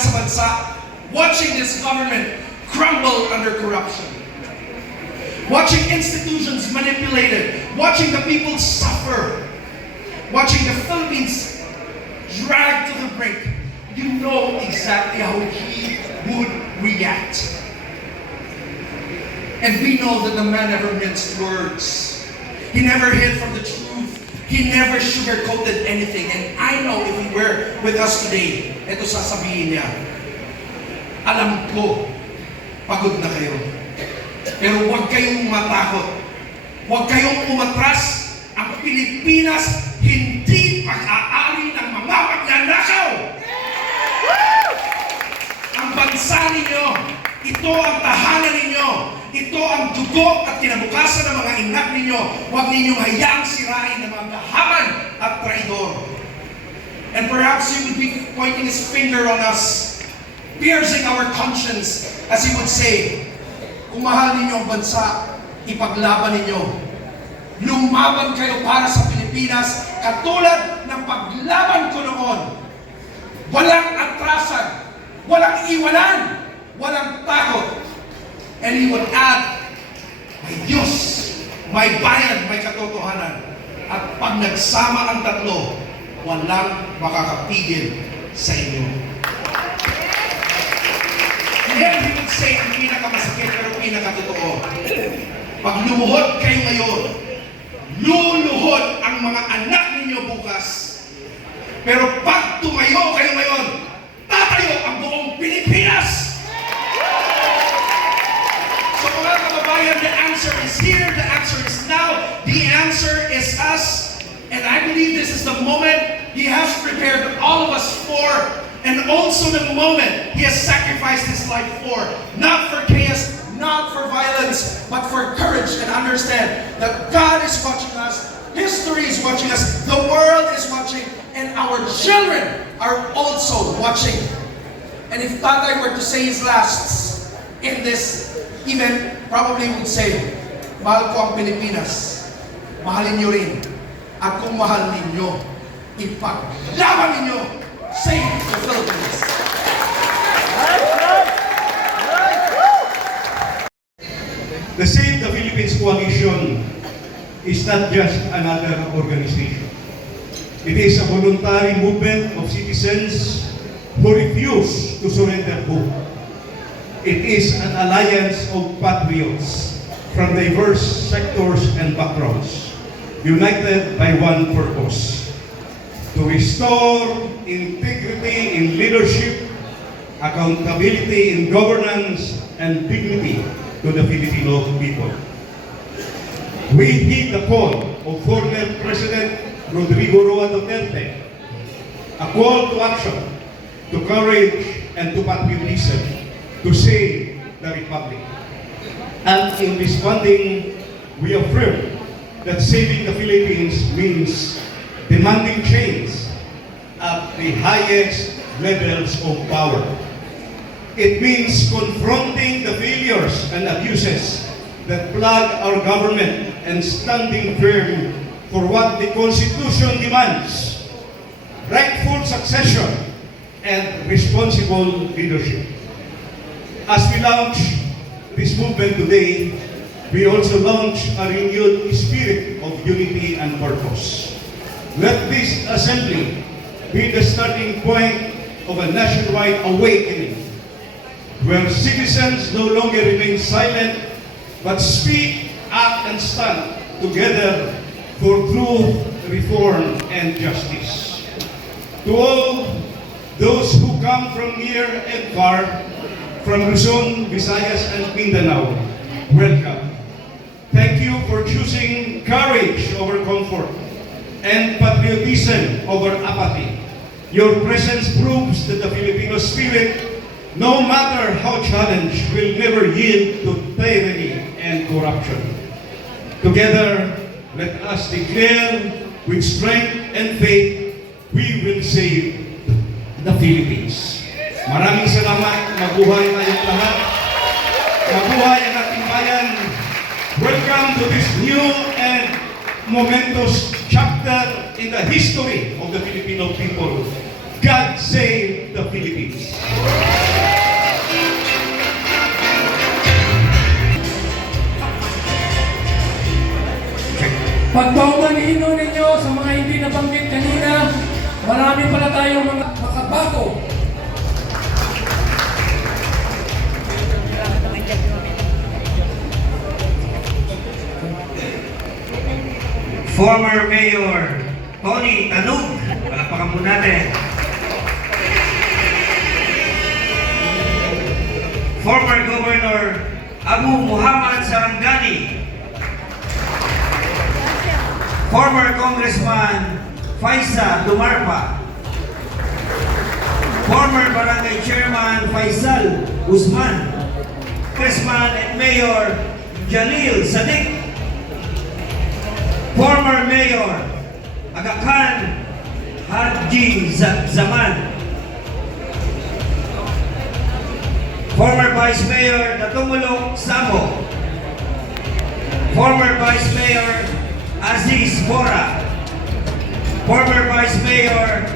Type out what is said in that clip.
nangyayari sa bansa, watching this government crumble under corruption, watching institutions manipulated, watching the people suffer, watching the Philippines dragged to the brink, you know exactly how he would react. And we know that the man never minced words. He never hid from the truth. He never sugarcoated anything. And I know if he were with us today, ito sasabihin niya, alam ko, pagod na kayo. Pero huwag kayong matakot. Huwag kayong umatras. Ang Pilipinas, hindi pag-aari ng mga magnanakaw. Ang bansa ninyo, ito ang tahanan ninyo. Ito ang dugo at kinabukasan ng mga anak ninyo. Huwag ninyong hayaang sirain ng mga kahaman at traidor. And perhaps he would be pointing his finger on us, piercing our conscience, as he would say, kung mahal ninyo ang bansa, ipaglaban ninyo. Lumaban kayo para sa Pilipinas, katulad ng paglaban ko noon. Walang atrasan, walang iwanan, walang takot. And he would add, may Diyos, may bayan, may katotohanan. At pag nagsama ang tatlo, walang makakapigil sa inyo. And he would say, ang pinakamasakit pero pinakatotoo, pag lumuhod kayo ngayon, luluhod ang mga anak ninyo bukas. Pero pag tumayo kayo ngayon, tatayo ang buong Pilipinas! So mga kababayan, the answer is here, the answer is now, the answer is us. And I believe this is the moment He has prepared all of us for, and also the moment He has sacrificed His life for. Not for chaos, not for violence, but for courage and understand that God is watching us, history is watching us, the world is watching, and our children are also watching. And if Tatay were to say his lasts in this event, probably would say, mahal ko ang Pilipinas, mahalin nyo rin. At kung mahal ninyo, ipaglaban ninyo, save the Philippines. The Save the Philippines Coalition is not just another organization. It is a voluntary movement of citizens who refuse to surrender hope. It is an alliance of patriots from diverse sectors and backgrounds, united by one purpose: to restore integrity in leadership, accountability in governance, and dignity to the Filipino people. We heed the call of former President Rodrigo Roa Duterte, a call to action, to courage, and to patriotism, to save the Republic. And in responding, we affirm that saving the Philippines means demanding change at the highest levels of power. It means confronting the failures and abuses that plague our government and standing firm for what the Constitution demands: rightful succession and responsible leadership. As we launch this movement today, we also launch a renewed spirit of unity and purpose. Let this assembly be the starting point of a nationwide awakening, where citizens no longer remain silent, but speak, act, and stand together for truth, reform, and justice. To all those who come from near and far, from Luzon, Visayas, and Mindanao, welcome. Thank you for choosing courage over comfort and patriotism over apathy. Your presence proves that the Filipino spirit, no matter how challenged, will never yield to tyranny and corruption. Together, let us declare with strength and faith, we will save the Philippines. Maraming salamat. Mabuhay tayong lahat. Mabuhay ang ating bayan. Welcome to this new and momentous chapter in the history of the Filipino people. God save the Philippines. Pagpaumanino ninyo sa mga hindi nabanggit kanina, marami pala tayong mga makabago. Former Mayor Tony Tanug, palakpakan po natin. Former Governor Abu Muhammad Sarangani. Former Congressman Faisa Dumarpa. Former Barangay Chairman Faisal Usman. Congressman and Mayor Jalil Sadiq. Former Mayor Aga Khan Haji Zaman. Former Vice Mayor Datungulong Samo. Former Vice Mayor Aziz Bora. Former Vice Mayor